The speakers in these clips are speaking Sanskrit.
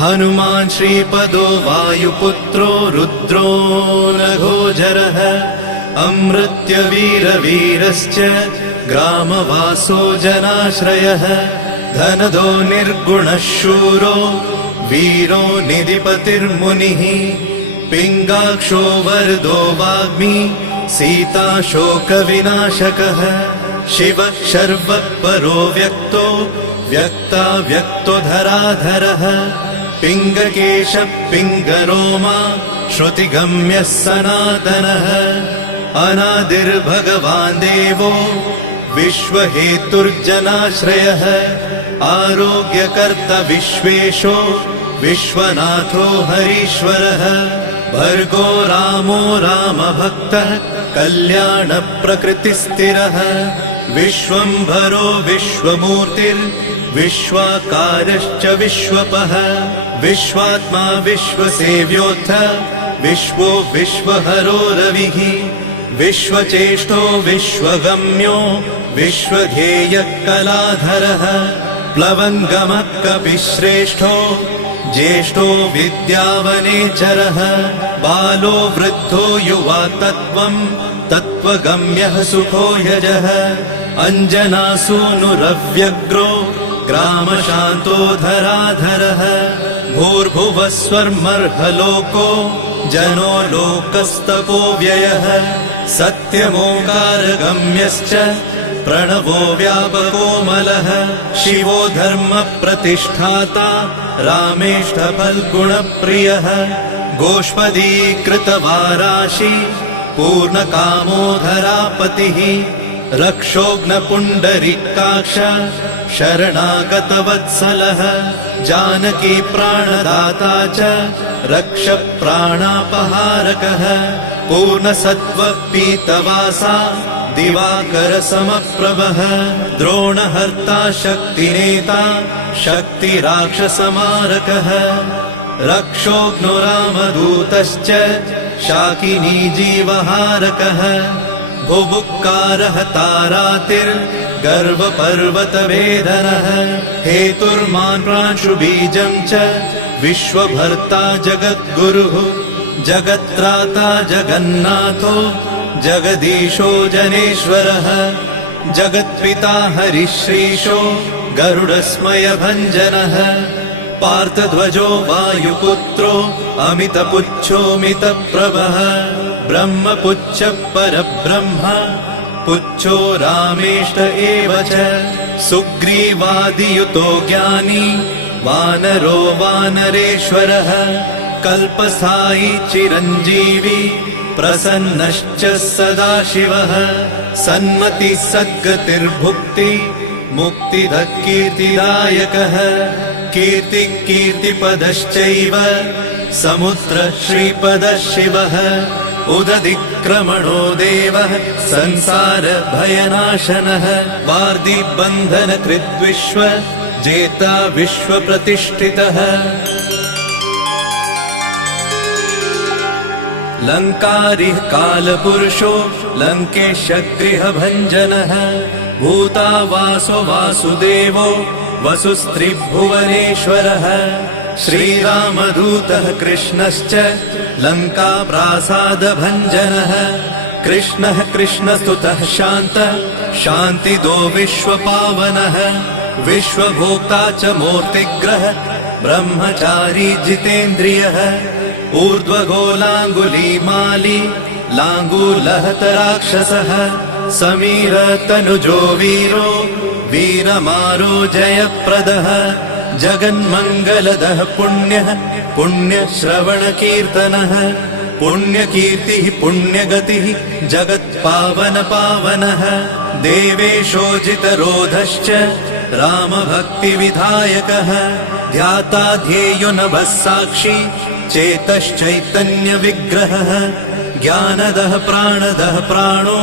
हनुमान् श्रीपदो वायुपुत्रो रुद्रो नघोजरः अमृत्यवीरवीरश्च ग्रामवासो जनाश्रयः धनदो निर्गुणः शूरो वीरो निधिपतिर्मुनिः पिङ्गाक्षो वरदो वाग्मी सीता शोकविनाशकः शिवः शर्वः परो व्यक्तो व्यक्ता व्यक्तो धराधरः पिङ्गकेशः पिङ्गरोमा श्रुतिगम्यः सनातनः अनादिर्भगवान् देवो विश्वहेतुर्जनाश्रयः आरोग्यकर्ता विश्वेशो विश्वनाथो हरीश्वरः भर्गो रामो रामभक्तः कल्याणप्रकृतिस्थिरः विश्वम्भरो विश्वमूर्तिर्विश्वाकारश्च विश्वपः विश्वात्मा विश्वसेव्योऽथ विश्वो विश्वहरो रविः विश्वचेष्टो विश्वगम्यो विश्वध्येयः कलाधरः प्लवङ्गमः कपिश्रेष्ठो ज्येष्ठो विद्यावनेचरः बालो वृद्धो युवा तत्त्वगम्यः सुखो यजः अञ्जनासूनुरव्यग्रो ग्रामशान्तो धराधरः भूर्भुवस्वर्मर्हलोको जनो लोकस्तपो व्ययः सत्यमोकारगम्यश्च प्रणवो व्यापकोमलः शिवो धर्मप्रतिष्ठाता रामेष्ठफल्गुणप्रियः गोष्पदीकृतवाराशि पूर्णकामो धरापतिः रक्षोघ्नपुण्डरीकाक्ष शरणागतवत्सलः जानकी प्राणदाता च रक्षप्राणापहारकः पूर्णसत्त्वपीतवासा दिवाकरसमप्रभः द्रोणहर्ता शक्तिनेता शक्तिराक्षसमारकः रक्षोघ्नो रामदूतश्च शाकिनी जीवहारकः भुभुक्कारः तारातिर्गर्वपर्वतवेदनः हेतुर्मान् प्रांशुबीजं च विश्वभर्ता जगद्गुरुः जगत्त्राता जगन्नाथो जगदीशो जनेश्वरः जगत्पिता हरिश्रीशो गरुडस्मयभञ्जनः पार्थध्वजो वायुपुत्रो अमितपुच्छोऽमितप्रभः ब्रह्मपुच्छः परब्रह्म पुच्छो रामेष्ट एव च सुग्रीवादियुतो ज्ञानी वानरो वानरेश्वरः कल्पस्थायी चिरञ्जीवी प्रसन्नश्च सदाशिवः सन्मतिः सद्गतिर्भुक्ति मुक्तिदः कीर्तिदायकः कीर्तिः कीर्तिपदश्चैव समुद्रः श्रीपदः शिवः उदधिक्रमणो देवः संसारभयनाशनः वार्धिबन्धनकृद्विश्व जेता विश्वप्रतिष्ठितः लङ्कारिः कालपुरुषो लङ्केशगृहभञ्जनः भूतावासो वासुदेवो वसुस्त्रिभुवनेश्वरः श्रीरामदूतः कृष्णश्च लङ्काप्रासादभञ्जनः कृष्णः कृष्णस्तुतः शान्तः शान्तिदो विश्वपावनः विश्वभोक्ता च मूर्तिग्रह ब्रह्मचारी जितेन्द्रियः ऊर्ध्वगोलाङ्गुलीमाली लाङ्गूलहतराक्षसः समीरतनुजो वीरो वीरमारो जयप्रदः जगन्मङ्गलदः पुण्यः पुण्यश्रवणकीर्तनः पुण्यकीर्तिः पुण्यगतिः जगत्पावनपावनः देवेशोजितरोधश्च रामभक्तिविधायकः ध्याता ध्येयो नभः साक्षी चेतश्चैतन्यविग्रहः ज्ञानदः प्राणदः प्राणो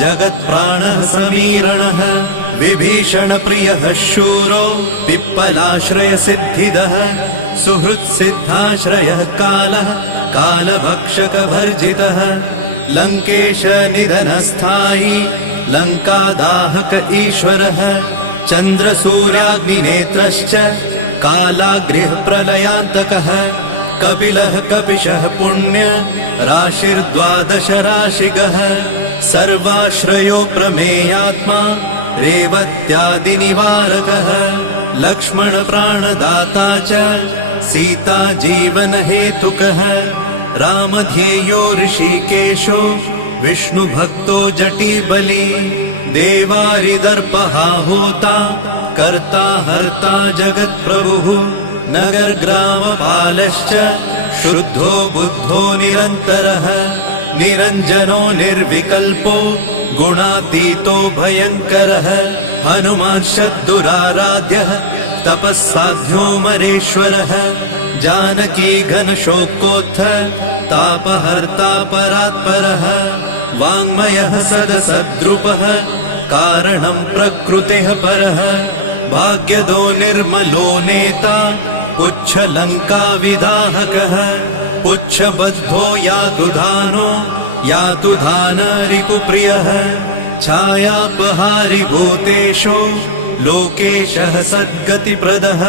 जगत्प्राणः समीरणः विभीषणप्रियः शूरो पिप्पलाश्रयसिद्धिदः सुहृत्सिद्धाश्रयः कालः कालभक्षकभर्जितः लङ्केशनिधनस्थायी लङ्कादाहक ईश्वरः चन्द्रसूर्याग्निनेत्रश्च कालाग्निः प्रलयान्तकः कपिलः कपिशः पुण्य राशिर्द्वादश राशिगः सर्वाश्रयो प्रमेयात्मा रेवत्यादिनिवारकः लक्ष्मण प्राणदाता च सीता जीवनहेतुकः रामध्येयो ऋषिकेशो विष्णुभक्तो जटिबली देवारिदर्पहा होता कर्ता हर्ता जगत्प्रभुः नगरग्रामपालश्च शुद्धो बुद्धो निरन्तरः निरञ्जनो निर्विकल्पो गुणातीतो भयङ्करः हनुमान्शद्दुराराध्यः तपस्साध्यो मरेश्वरः जानकी घनशोकोत्थ तापहर्ता परात्परः वाङ्मयः सदसद्रुपः कारणं प्रकृतेः परः भाग्यदो निर्मलो नेता पुच्छलङ्काविदाहकः पुच्छबद्धो यातु धानो यातु धानरिपुप्रियः छायापहारि भूतेषु लोकेशः सद्गतिप्रदः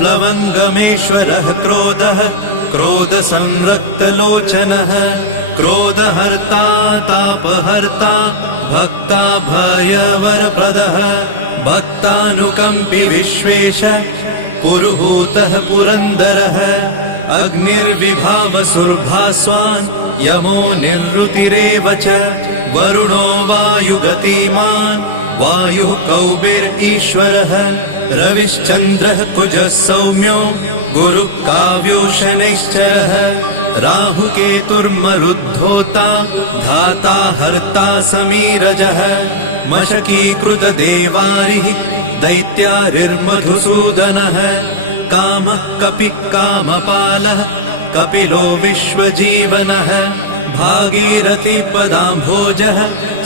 प्लवङ्गमेश्वरः क्रोधः क्रोधसंरक्तलोचनः क्रोधहर्ता तापहर्ता भक्ता भयवरप्रदः भक्तानुकम्पि विश्वेश पुरुहूतः पुरन्दरः अग्निर्विभावसुर्भास्वान् यमो निरृतिरेव च वरुणो वायुगतिमान् वायुः कौबिर्ईश्वरः रविश्चन्द्रः कुजः सौम्यो गुरुः काव्यो शनैश्चरः राहुकेतुर्मरुद्धोता धाता हर्ता समीरजः मशकीकृतदेवारिः दैत्यारिर्मधुसूदनः कामः कपिः कामपालः कपिलो विश्वजीवनः भागीरथीपदाम्भोजः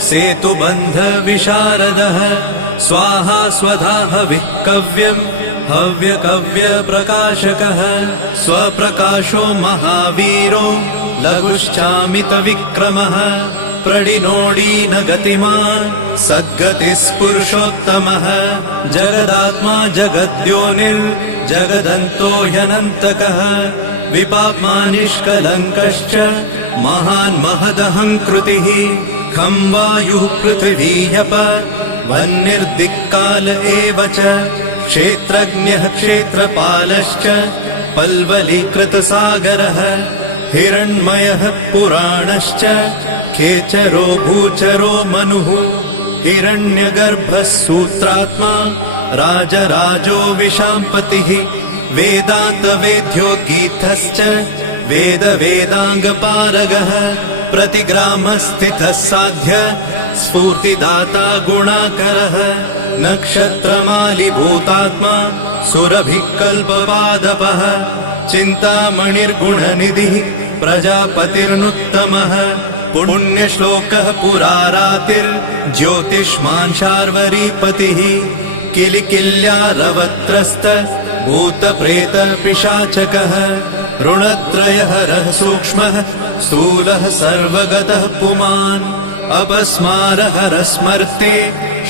सेतुबन्धविशारदः स्वाहा स्वधा हविः कव्यम् हव्यकव्यप्रकाशकः स्वप्रकाशो महावीरो लघुश्चामितविक्रमः प्रडिनोडीन गतिमान् सद्गतिस्पुरुषोत्तमः जगदात्मा जगद्योनिर्जगदन्तो ह्यनन्तकः विपाप्मा निष्कलङ्कश्च महान् महदहङ्कृतिः खं वायुः पृथिवीयप वह्निर्दिक्काल एव च क्षेत्रज्ञः क्षेत्रपालश्च पल्वलीकृतसागरः हिरण्मयः पुराणश्च खेचरो भूचरो मनुः हिरण्यगर्भः सूत्रात्मा राजराजो विशाम्पतिः वेदान्तवेद्योद्गीतश्च वेदाङ्गपारगः प्रतिग्रामस्थितः साध्य स्फूर्तिदाता गुणाकरः नक्षत्रमालिभूतात्मा सुरभिकल्पपादपः चिन्तामणिर्गुणनिधिः प्रजापतिर्नुत्तमः पुण्यश्लोकः पुरारातिर्ज्योतिष्मान् शार्वरीपतिः किलिकिल्यारवत्रस्त भूतप्रेतपिशाचकः ऋणत्रयहरः सूक्ष्मः स्थूलः सर्वगतः पुमान् अपस्मारहरः स्मर्ते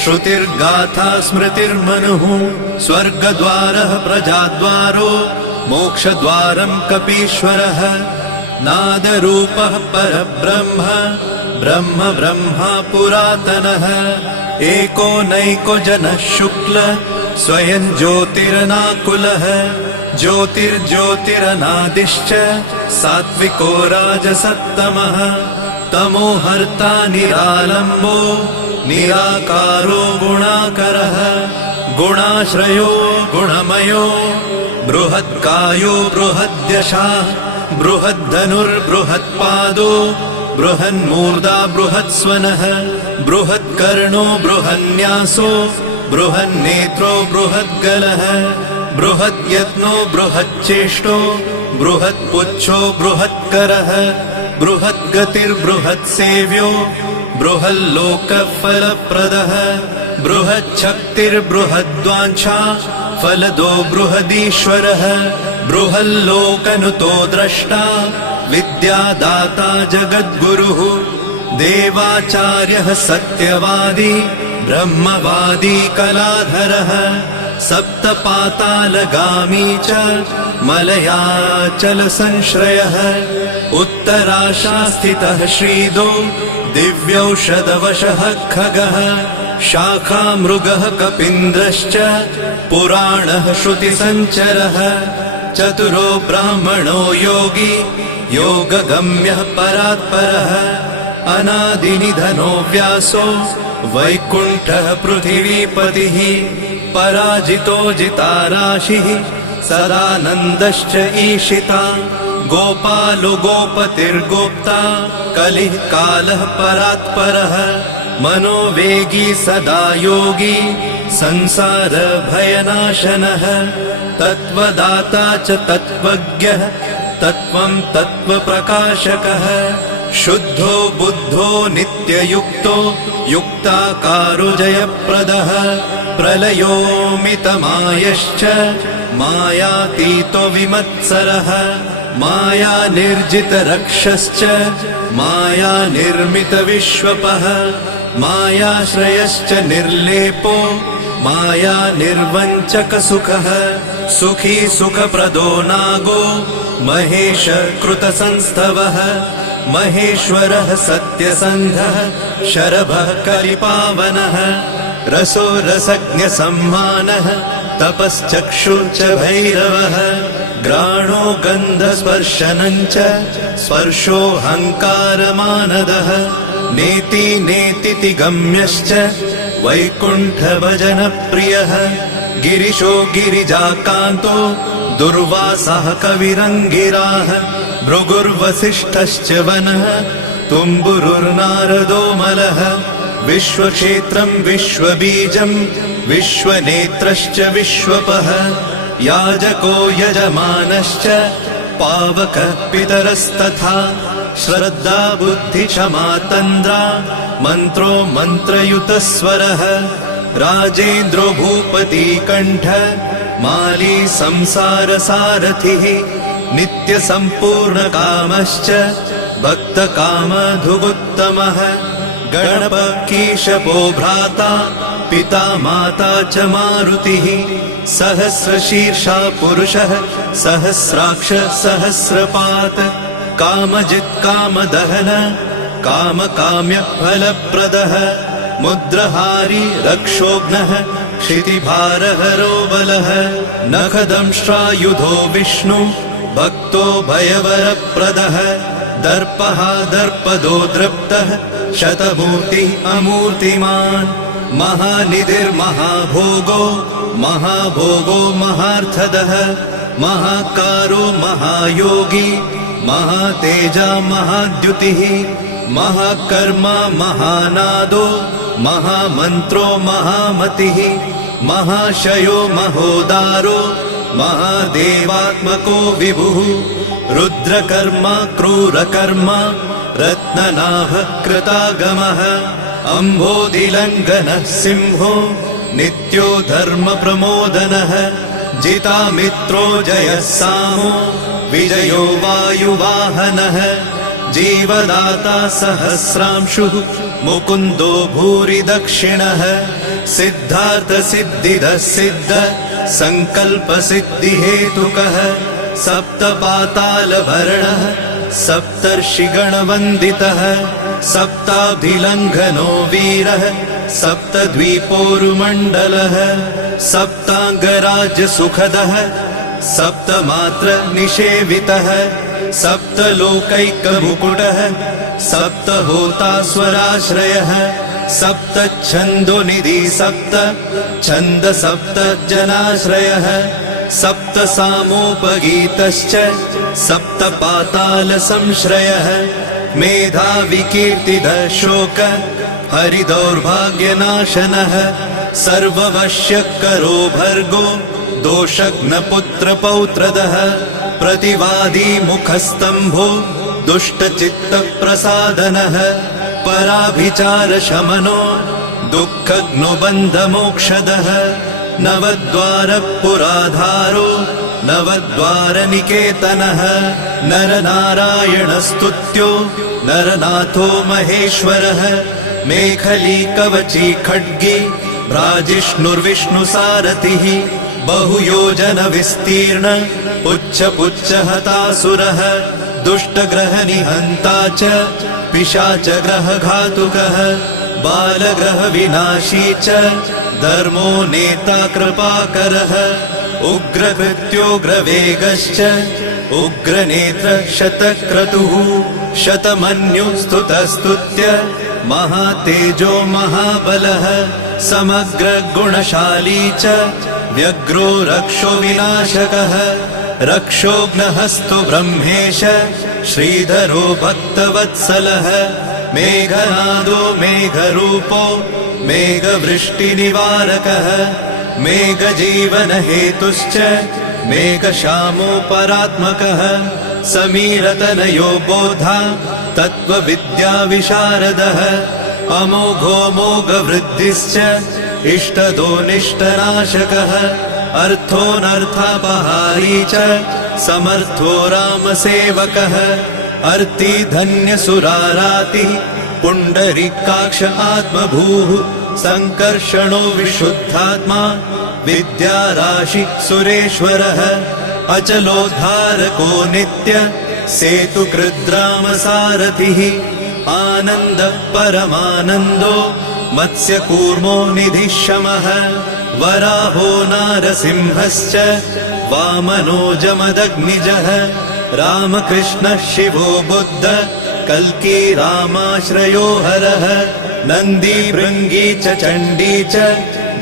श्रुतिर्गाथा स्मृतिर्मनुः स्वर्गद्वारः प्रजाद्वारो मोक्षद्वारं कपीश्वरः नादरूपः परब्रह्म ब्रह्म ब्रह्मा पुरातनः एको नैको जनः शुक्ल स्वयं ज्योतिरनाकुलः ज्योतिर्ज्योतिरनादिश्च सात्विको राजसत्तमः तमोहर्ता निरालम्बो निराकारो गुणाकरः गुणाश्रयो गुणमयो बृहत्कायो बृहद्यशाः बृहद्धनुर्बृहत्पादो बृहन्मूर्धा बृहत्स्वनः बृहत्कर्णो बृहन्न्यासो बृहन्नेत्रो बृहद्गलः बृहद्यत्नो बृहच्चेष्टो बृहत्पुच्छो बृहत्करः बृहद्गतिर्बृहत्सेव्यो बृहल्लोकफलप्रदः बृहच्छक्तिर्बृहद्वाञ्छा फलदो बृहदीश्वरः बृहल्लोकनुतो द्रष्टा विद्यादाता जगद्गुरुः देवाचार्यः सत्यवादी ब्रह्मवादी कलाधरः सप्तपातालगामी च मलयाचलसंश्रयः उत्तराशास्थितः श्रीदो दिव्यौषधवशः खगः शाखामृगः कपीन्द्रश्च पुराणः श्रुतिसञ्चरः चतुरो ब्राह्मणो योगी योगगम्यः परात्परः अनादिनिधनो व्यासो वैकुण्ठः पृथिवीपतिः पराजितो जिताराशिः सदानन्दश्च ईशिता गोपालो गोपतिर्गोप्ता कलिः कालः परात्परः मनोवेगी सदा योगी संसारभयनाशनः तत्त्वदाता च तत्त्वज्ञः तत्त्वं तत्त्वप्रकाशकः शुद्धो बुद्धो नित्ययुक्तो युक्ताकारो जयप्रदः प्रलयोमितमायश्च मायातीतो विमत्सरः मायानिर्जितरक्षश्च मायानिर्मितविश्वपः मायाश्रयश्च निर्लेपो मायानिर्वञ्चकसुखः सुखी सुखप्रदो नागो महेश कृतसंस्थवः महेश्वरः सत्यसन्धः शरभः कलिपावनः रसो रसज्ञसम्मानः तपश्चक्षुर्च भैरवः घ्राणो गन्धस्पर्शनञ्च स्पर्शोऽहङ्कारमानदः नेति नेतिति गम्यश्च वैकुण्ठभजनप्रियः गिरिशो गिरिजाकान्तो दुर्वासः कविरङ्गिराः भृगुर्वसिष्ठश्च वनः तुम्बुरुर्नारदो मलः विश्वक्षेत्रं विश्वबीजं विश्वनेत्रश्च विश्वपः याजको यजमानश्च पावकः पितरस्तथा श्रद्धा बुद्धिक्षमा तन्द्रा मन्त्रो मन्त्रयुतस्वरः राजेन्द्रो भूपति कण्ठ माली संसारसारथिः नित्यसम्पूर्णकामश्च भक्तकामधुगुत्तमः गणपकीशपो भ्राता पिता माता च मारुतिः सहस्रशीर्षा पुरुषः सहस्राक्ष सहस्रपात् कामजित् कामदहन कामकाम्यफलप्रदः मुद्रहारी रक्षोघ्नः क्षितिभारहरो बलः नखदंष्ट्रायुधो विष्णु भक्तो भयवरप्रदः दर्पः दर्पदो दृप्तः शतमूर्तिः अमूर्तिमान् महानिधिर्महाभोगो महाभोगो महार्थदः महाकारो महायोगी महातेजा महाद्युतिः महाकर्मा महानादो महामन्त्रो महामतिः महाशयो महोदारो महादेवात्मको विभुः रुद्रकर्मा क्रूरकर्मा रत्ननाभकृतागमः अम्भोधिलङ्घनः सिंहो नित्यो धर्मप्रमोदनः जितामित्रो जयः सामो विजयो वायुवाहनः जीवदाता सहस्रांशुः मुकुन्दो भूरि दक्षिणः सिद्धार्थसिद्धिदः सिद्ध सङ्कल्पसिद्धिहेतुकः सप्तपातालभरणः सप्तर्षिगणवन्दितः सप्ताब्धिलङ्घनो वीरः सप्तद्वीपोरुमण्डलः सप्ताङ्गराज्यसुखदः सप्तमात्र निषेवितः सप्तलोकैकमुकुटः सप्तहोतास्वराश्रयः सप्तच्छन्दोनिधि सप्त छन्द सप्तजनाश्रयः सप्तसामोपगीतश्च सप्तपातालसंश्रयः मेधाविकीर्तिदः शोक हरिदौर्भाग्यनाशनः सर्ववश्यकरो भर्गो दोषघ्नपुत्रपौत्रदः प्रतिवादी मुखस्तम्भो दुष्टचित्तप्रसादनः पराभिचारशमनो दुःखघ्नुबन्धमोक्षदः नवद्वारपुराधारो नवद्वारनिकेतनः नरनारायणस्तुत्यो नरनाथो महेश्वरः मेखली कवची खड्गी भ्राजिष्णुर्विष्णुसारथिः बहुयोजन विस्तीर्ण पुच्छ पुच्छ हतासुरः दुष्टग्रहनिहन्ता च पिशाचग्रहघातुकः बालग्रह विनाशी च धर्मो नेता कृपाकरः उग्रकृत्योग्रवेगश्च उग्रनेत्र शतक्रतुः शतमन्युस्तुतस्तुत्य महातेजो महाबलः समग्रगुणशाली च व्यग्रो रक्षो विनाशकः रक्षोघ्नहस्तो ब्रह्मेश श्रीधरो भक्तवत्सलः मेघनादो मेघरूपो मेघवृष्टिनिवारकः मेघजीवनहेतुश्च मेघश्यामो परात्मकः समीरतनयो बोधा तत्त्वविद्याविशारदः अमोघो मोघवृद्धिश्च इष्टदो निष्टनाशकः अर्थोऽनर्थापहारी च समर्थो रामसेवकः अर्ति धन्यसुरारातिः पुण्डरीकाक्ष आत्मभूः संकर्षणो विशुद्धात्मा विद्याराशि सुरेश्वरः अचलोद्धारको नित्य सेतुकृद्रामसारथिः आनन्द परमानन्दो मत्स्यकूर्मो निधिशमः वराहो नारसिंहश्च वामनो जमदग्निजः रामकृष्णः शिवो बुद्ध कल्की रामाश्रयो हरः नन्दी भृङ्गी च चण्डी च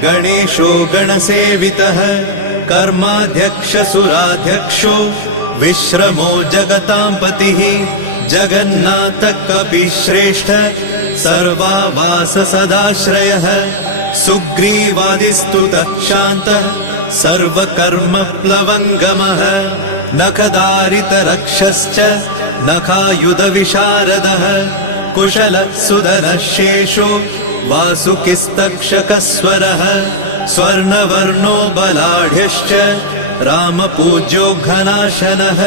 गणेशो गणसेवितः कर्माध्यक्ष सुराध्यक्षो विश्रमो जगतां पतिः जगन्नाथ कपिश्रेष्ठ सर्वावास सदाश्रयः सुग्रीवादिस्तुतः शान्तः सर्वकर्मप्लवङ्गमः नखदारितरक्षश्च नखायुधविशारदः कुशलः सुधरः शेषो वासुकिस्तक्षकस्वरः स्वर्णवर्णो बलाढ्यश्च रामपूज्यो घनाशनः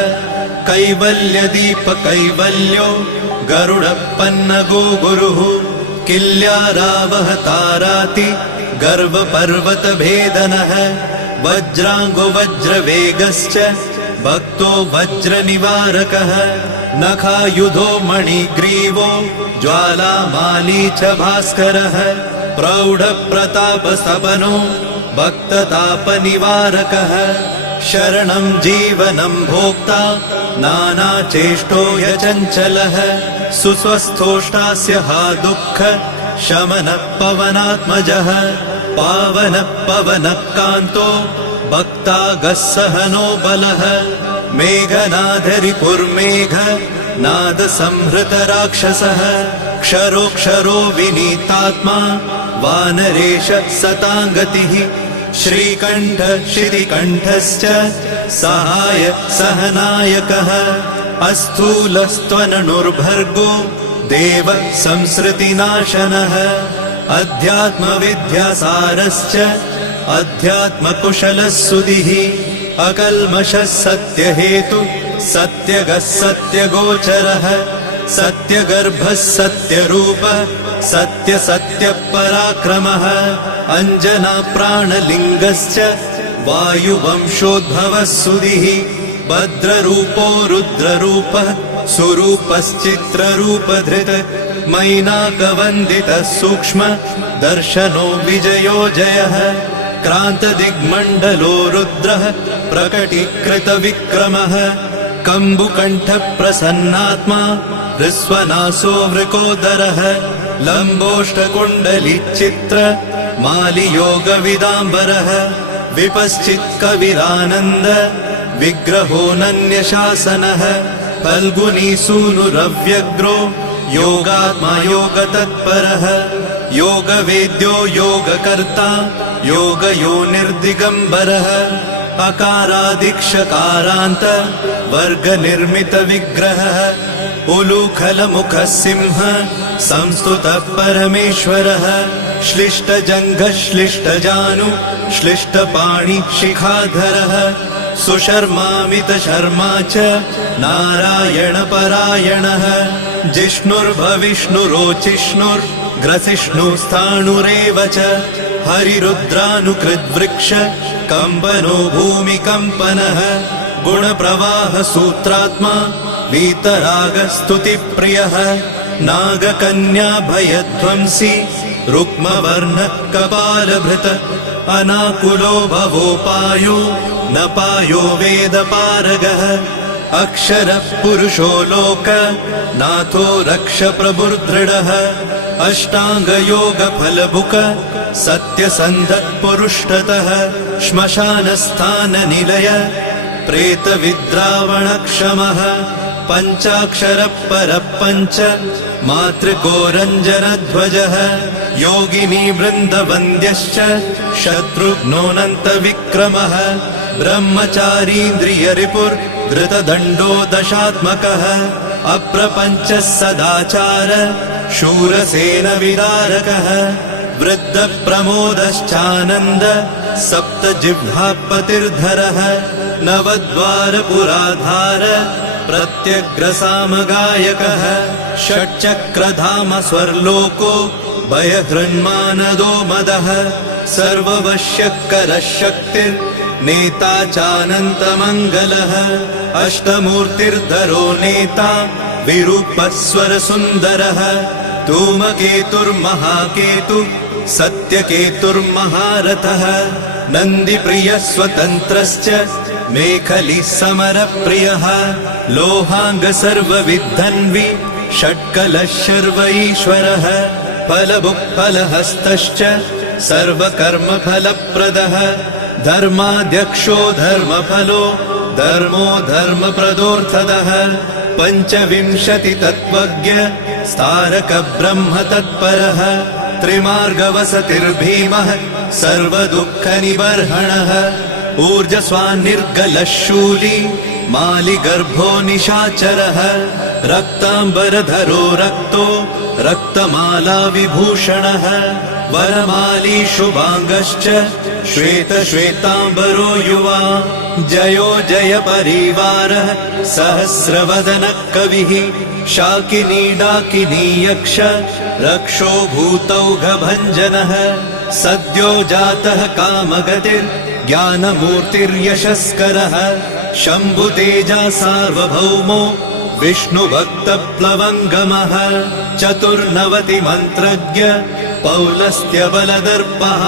कैवल्यदीपकैवल्यो गरुडपन्नगो गुरुः किल्यारावहताराति गर्वपर्वतभेदनः वज्राङ्गो वज्रवेगश्च भक्तो वज्रनिवारकः नखायुधो मणिग्रीवो ज्वालामाली च भास्करः प्रौढप्रतापस्तपनो भक्ततापनिवारकः शरणं जीवनं भोक्ता नानाचेष्टो यचञ्चलः सुस्वस्थोष्टास्य हा दुःख शमनः पवनात्मजः पावनः पवनः कान्तो भक्तागः सहनो बलः मेघनादरिपुर्मेघ नादसंहृतराक्षसः क्षरोक्षरो विनीतात्मा वानरेश सताङ्गतिः श्रीकण्ठ श्रीकण्ठश्च सहाय सहनायकः अस्थूलस्त्वननुर्भर्गो देव संसृतिनाशनः अध्यात्मविद्यासारश्च अध्यात्मकुशलः सुधिः अकल्मषः सत्यहेतु सत्यगः सत्यगोचरः सत्यगर्भः सत्यरूपः सत्यसत्यपराक्रमः अञ्जनाप्राणलिङ्गश्च वायुवंशोद्भवः सुधिः भद्ररूपो रुद्ररूपः सुरूपश्चित्ररूपधृत् मैनाकवन्दितः सूक्ष्म दर्शनो विजयो जयः क्रान्तदिग्मण्डलो रुद्रः प्रकटीकृतविक्रमः कम्बुकण्ठप्रसन्नात्मा हृस्वनासो वृकोदरः लम्बोष्ठकुण्डलिचित्र मालियोगविदाम्बरः विपश्चित्कविरानन्द विग्रहोऽनन्यशासनः फल्गुनीसूनुरव्यग्रो योगात्मा योगतत्परः योगवेद्यो योगकर्ता योगयोनिर्दिगम्बरः अकारादिक्षकारान्त वर्गनिर्मितविग्रहः उलूखलमुखः सिंह संस्तुतः परमेश्वरः श्लिष्टजङ्घः श्लिष्टजानु श्लिष्टपाणि शिखाधरः सुशर्मामितशर्मा च नारायणपरायणः जिष्णुर्भविष्णुरोचिष्णुर् ग्रसिष्णुस्थाणुरेव च हरिरुद्रानुकृद्वृक्ष कम्पनो भूमिकम्पनः गुणप्रवाह सूत्रात्मा वीतरागस्तुतिप्रियः नागकन्या भयध्वंसी रुक्मवर्णः कपालभृत अनाकुलो भवोपायो न पायो वेदपारगः अक्षरः पुरुषो लोक नाथो रक्ष प्रभुर्दृढः अष्टाङ्गयोगफलभुक सत्यसन्धत्पुरुष्टतः श्मशानस्थाननिलय प्रेतविद्रावणक्षमः पञ्चाक्षरपरपञ्च मातृकोरञ्जनध्वजः योगिनी वृन्दवन्द्यश्च शत्रुघ्नोऽनन्तविक्रमः ब्रह्मचारीन्द्रियरिपुर्धृतदण्डो दशात्मकः अप्रपञ्चः सदाचार शूरसेनविदारकः वृद्धप्रमोदश्चानन्द सप्तजिह्वापतिर्धरः नवद्वारपुराधार प्रत्यग्रसामगायकः षट्चक्रधाम स्वर्लोको भयहृन्मानदो मदः सर्ववश्यकरः शक्तिर्नेता चानन्तमङ्गलः अष्टमूर्तिर्धरो नेता विरूपस्वरसुन्दरः धूमकेतुर्महाकेतु सत्यकेतुर्महारथः नन्दिप्रियस्वतन्त्रश्च मेखलिः समरप्रियः लोहाङ्ग सर्वविद्धन्वि षट्कलः शर्व ईश्वरः फलभुक्फलहस्तश्च सर्वकर्मफलप्रदः धर्माध्यक्षो धर्मफलो धर्मो धर्मप्रदोऽर्थदः पञ्चविंशतितत्त्वज्ञ स्तारकब्रह्म तत्परः त्रिमार्गवसतिर्भीमः सर्वदुःखनिबर्हणः ऊर्जस्वान्निर्गलः शूली मालिगर्भो निशाचरः रक्ताम्बरधरो रक्तो रक्तमाला विभूषणः वरमाली शुभाङ्गश्च श्वेतश्वेताम्बरो युवा जयो जय परिवारः सहस्रवदनः कविः शाकिनी डाकिनी यक्ष रक्षो भूतौघभञ्जनः सद्यो जातः कामगतिर्ज्ञानमूर्तिर्यशस्करः शम्भुतेजा सार्वभौमो विष्णुभक्तप्लवङ्गमः चतुर्नवतिमन्त्रज्ञ पौलस्त्यबलदर्पः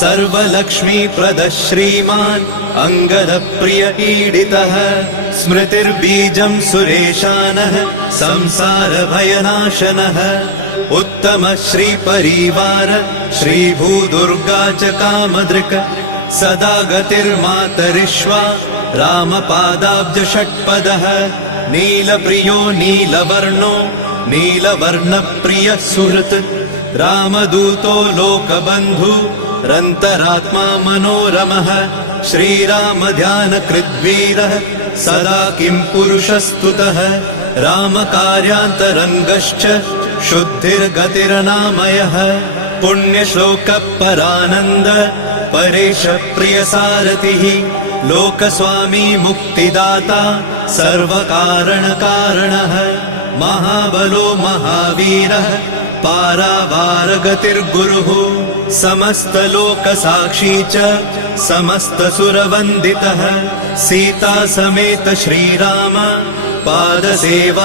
सर्वलक्ष्मीप्रदः श्रीमान् अङ्गदप्रिय ईडितः स्मृतिर्बीजं सुरेशानः संसारभयनाशनः उत्तमः श्रीपरिवार श्रीभूदुर्गा च कामदृक् सदा गतिर्मातरिष्वा रामपादाब्जषट्पदः नीलप्रियो नीलवर्णो नीलवर्णप्रियः सुहृत् रामदूतो लोकबन्धु रन्तरात्मा मनोरमः श्रीरामध्यानकृद्वीरः सदा किं पुरुषस्तुतः रामकार्यान्तरङ्गश्च शुद्धिर्गतिरनामयः पुण्यश्लोकपरानन्द परेशप्रियसारथिः लोकस्वामी मुक्तिदाता सर्वकारणकारणः महाबलो महावीरः पारावारगतिर्गुरुः समस्तलोकसाक्षी च समस्तसुरवन्दितः सीता समेत श्रीराम पादसेवाधुरन्धरः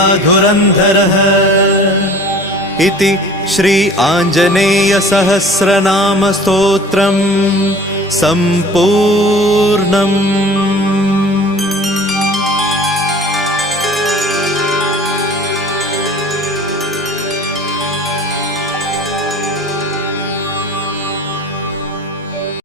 इति श्री आञ्जनेय सहस्रनाम स्तोत्रम् सम्पूर्णम्।